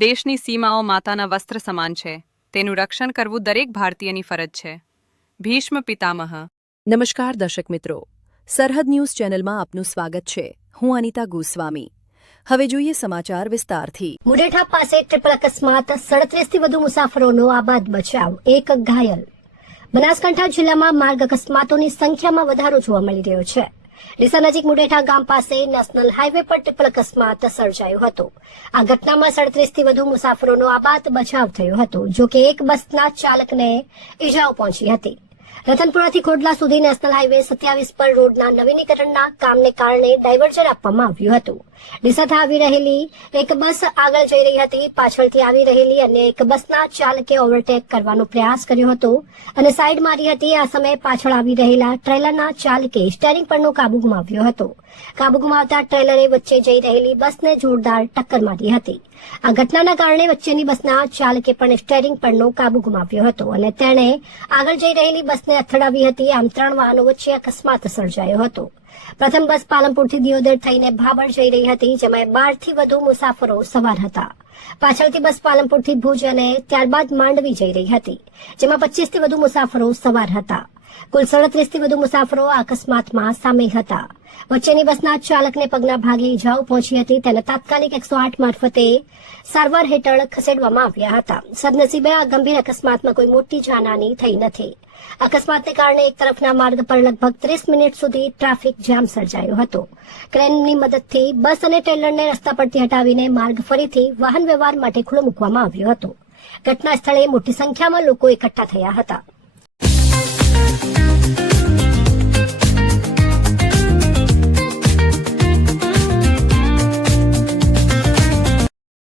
દેશની સીમાઓ માતાના વસ્ત્ર સમાન છે. તેનું રક્ષણ કરવું દરેક ભારતીયની ફરજ છે. ભીષ્મ પિતામહ. નમસ્કાર દર્શક મિત્રો, સરહદ ન્યૂઝ ચેનલમાં આપનું સ્વાગત છે. હું અનિતા ગોસ્વામી. હવે જોઈએ સમાચાર વિસ્તારથી. મુઢેઠા પાસે ટ્રિપલ અકસ્માત, 37થી વધુ મુસાફરોનો આબાદ બચાવ, એક ઘાયલ. બનાસકાંઠા જિલ્લામાં માર્ગ અકસ્માતોની સંખ્યામાં વધારો જોવા મળી રહ્યો છે. ડીસા નજીક મુઢેઠા ગામ પાસે નેશનલ હાઈવે પર ટ્રિપલ અકસ્માત સર્જાયો હતો. આ ઘટનામાં 37થી વધુ મુસાફરોનો આબાદ બચાવ થયો હતો. જો કે એક બસના ચાલકને ઈજાઓ પહોંચી હતી. રતનપુરાથી ખોડલા સુધી નેશનલ હાઈવે 27 પર રોડના નવીનીકરણના કામને કારણે ડાયવર્ઝન આપવામાં આવ્યું હતું. ડીસાથી આવી રહેલી એક બસ આગળ જઈ રહી હતી. પાછળથી આવી રહેલી અન્ય એક બસના ચાલકે ઓવરટેક કરવાનો પ્રયાસ કર્યો હતો અને સાઈડ મારી હતી. આ સમયે પાછળ આવી રહેલા ટ્રેલરના ચાલકે સ્ટેરિંગ પરનો કાબુ ગુમાવ્યો હતો. કાબુ ગુમાવતા ટ્રેલરે વચ્ચે જઈ રહેલી બસને જોરદાર ટક્કર મારી હતી. આ ઘટનાના કારણે વચ્ચેની બસના ચાલકે પણ સ્ટેરિંગ પરનો કાબુ ગુમાવ્યો હતો અને તેણે આગળ જઈ રહેલી બસને અથડાવી હતી. આમ 3 વાહનો વચ્ચે અકસ્માત સર્જાયો હતો. પ્રથમ બસ પાલનપુરથી દિયોદર થઈને ભાભર જઈ રહી હતી, જેમાં 12થી વધુ મુસાફરો સવાર હતા. પાછળથી બસ પાલનપુરથી ભુજ અને ત્યારબાદ માંડવી જઈ રહી હતી, જેમાં 25થી વધુ મુસાફરો સવાર હતા. કુલ 37થી વધુ મુસાફરો આ અકસ્માતમાં સામેલ હતા. વચ્ચેની બસના ચાલકને પગના ભાગે ઈજાઓ પહોંચી હતી. તેને તાત્કાલિક 108 મારફતે સારવાર હેઠળ ખસેડવામાં આવ્યા હતા. સદનસીબે આ ગંભીર અકસ્માતમાં કોઈ મોટી જાનહાની થઈ નથી. અકસ્માતને કારણે એક તરફના માર્ગ પર લગભગ 30 મિનિટ સુધી ટ્રાફિક જામ સર્જાયો હતો. ક્રેનની મદદથી બસ અને ટ્રેલરને રસ્તા પરથી હટાવીને માર્ગ ફરીથી વાહન વ્યવહાર માટે ખુલ્લો મૂકવામાં આવ્યો હતો. ઘટના સ્થળે મોટી સંખ્યામાં લોકો એકઠા થયા હતા.